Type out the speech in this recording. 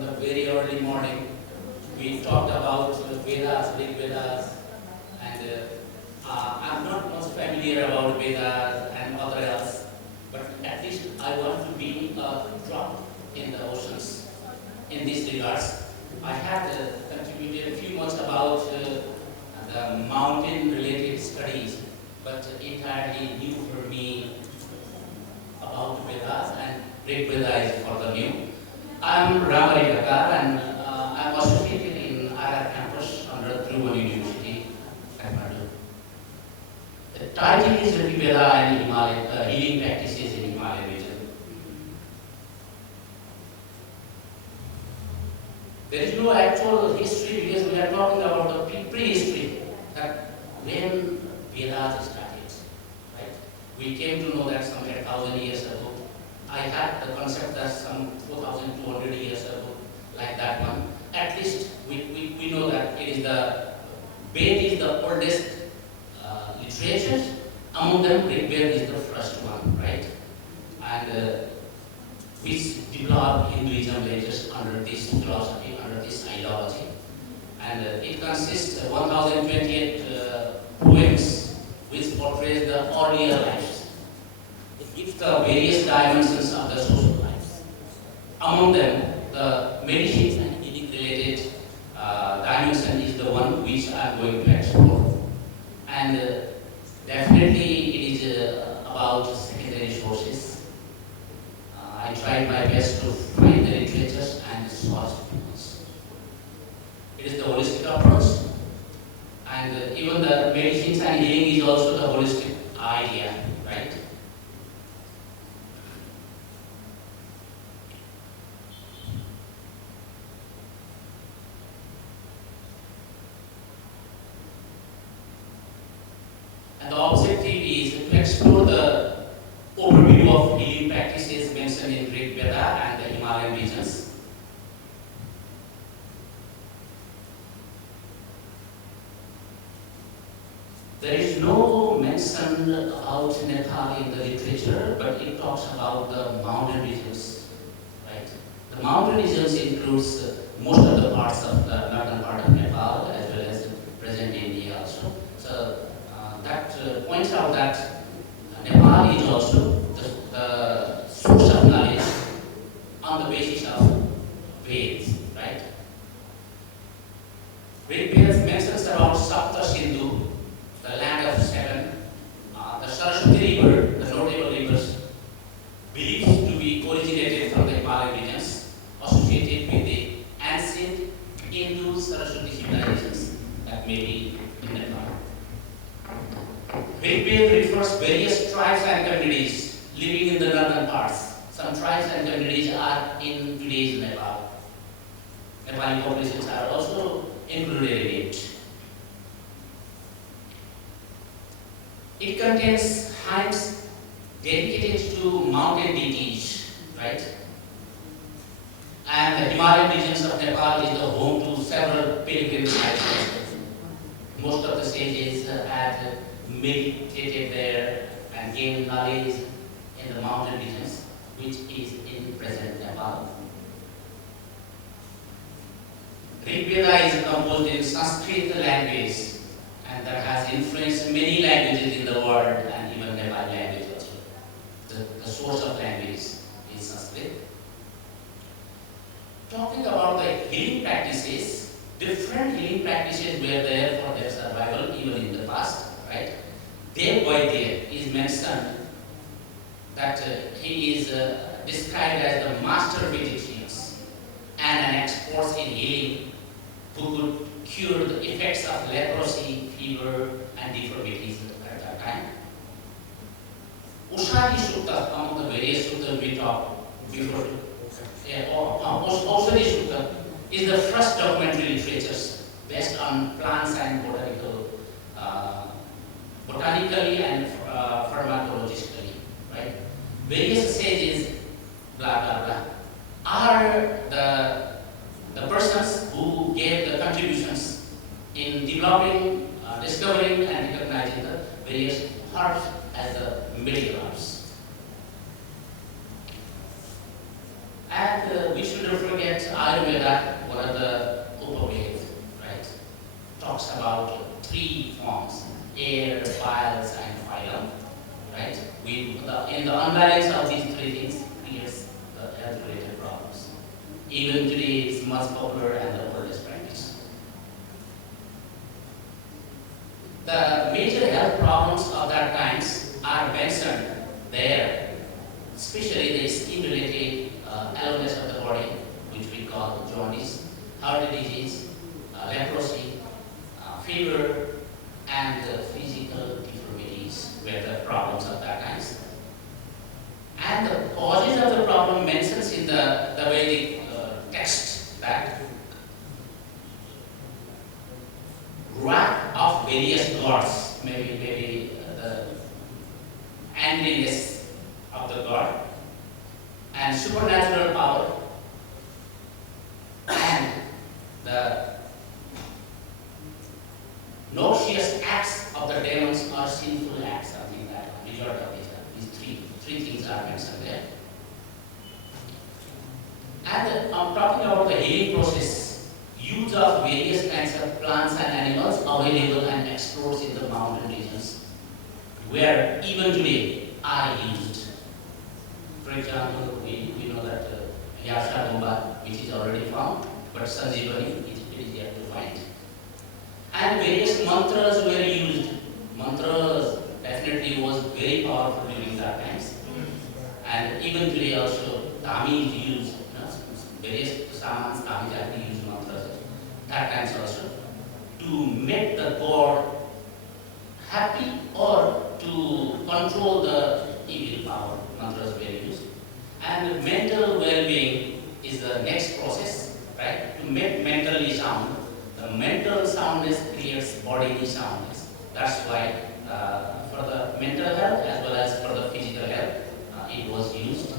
from the very early morning. We talked about Vedas, Rigvedas, and I'm not much familiar about Vedas and other else, but at least I want to be a drop in the oceans in these regards. I had contributed a few much about the mountain-related studies, but entirely new for me about Vedas, and Rigveda is for the new. I'm Ram Hari Dhakal, and I'm associated in IR campus under Tribhuvan University, Kathmandu. The title is Rigveda and Himalaya, healing practices in Himalaya region. There is no actual history because we are talking about the prehistory, that when Vedas started, right? We came to know that somewhere 1,000 years ago. I had the concept that some 4,200 years ago, like that one. At least we know that it is the Ved is the oldest literature. Among them, Rigveda is the first one, right? And which developed Hinduism later under this philosophy, under this ideology. And it consists of 1,028 poems which portrays the earlier lives. It gives the various dimensions of the social lives. Among them, the medicine and healing related dimension is the one which I am going to explore. And definitely it is about secondary sources. I tried my best to find the literatures and the source peoples. It is the holistic approach, and even the medicines and healing is also the holistic idea, right? And the objective is to explore the overview of healing practices mentioned in Rigveda and the Himalayan regions. There is no mention about Nepal in the literature, but it talks about the mountain regions, right? The mountain regions includes most of the parts of the northern part of Nepal as well as present India also. So that points out that Nepal is also the source of knowledge on the basis of Veds, right? Rigveda mentions about Sapta Sindhu, the land of seven, the Saraswati River, the notable rivers, believed to be originated from the Himalayan regions, associated with the ancient Hindu Saraswati civilizations that may be in Nepal. Rigveda refers various tribes and communities living in the northern parts. Some tribes and communities are in today's Nepal. Nepali populations are also included in it. It contains hymns dedicated to mountain deities, right? And the Himalayan regions of Nepal is the home to several pilgrim sites. Most of the sages had meditated there and gained knowledge in the mountain regions, which is in present Nepal. Rigveda is composed in Sanskrit language, and that has influenced many languages in the world and even Nepali language also. The source of language is Sanskrit. Talking about the healing practices, different healing practices were there for their survival even in the past, right? Dev Vaidya is mentioned that he is described as the master physician and an expert in healing who could cure the effects of leprosy, fever, and deformities at that time. Ushadi Sutta, among the various suttas we talked before, Ushadi Sutta is the first documentary literature based on plants and botanically and pharmacologically, right? Various sages, blah blah blah, are the persons who gave the contributions in developing, discovering and recognizing the various herbs as the medical herbs. And we shouldn't forget Ayurveda, one of the Upaveds, right? Talks about three forms, air, files, and phylum, right? In the unbalance of these three things creates the health-related problems. Even today, it's much popular and the oldest practice. The major health problems of that times are mentioned there, especially the skin-related illness of the body, which we call jaundice, heart disease, leprosy, fever, and physical deformities were the problems of that times. And the causes of the problem mentions in the Vedic text that wrath of various gods, maybe the angriness of the god, and supernatural power, and the noxious acts of the demons or sinful acts, something like that. Result of these three things are mentioned there. And I'm talking about the healing process, use of various kinds of plants and animals available and explored in the mountain regions, where even today are used. For example, we know that Yasha Gomba, which is already found, but Sanjeevani is yet to find. And various mantras were used. Mantras definitely was very powerful during that times. And even today also, Tamil used, various shamans, Tamil actually use mantras that times also, to make the god happy or to control the evil power. Mantras were used. And mental well-being is the next process, right? To make mentally sound. The mental soundness creates bodily soundness. That's why for the mental health as well as for the physical health, it was used.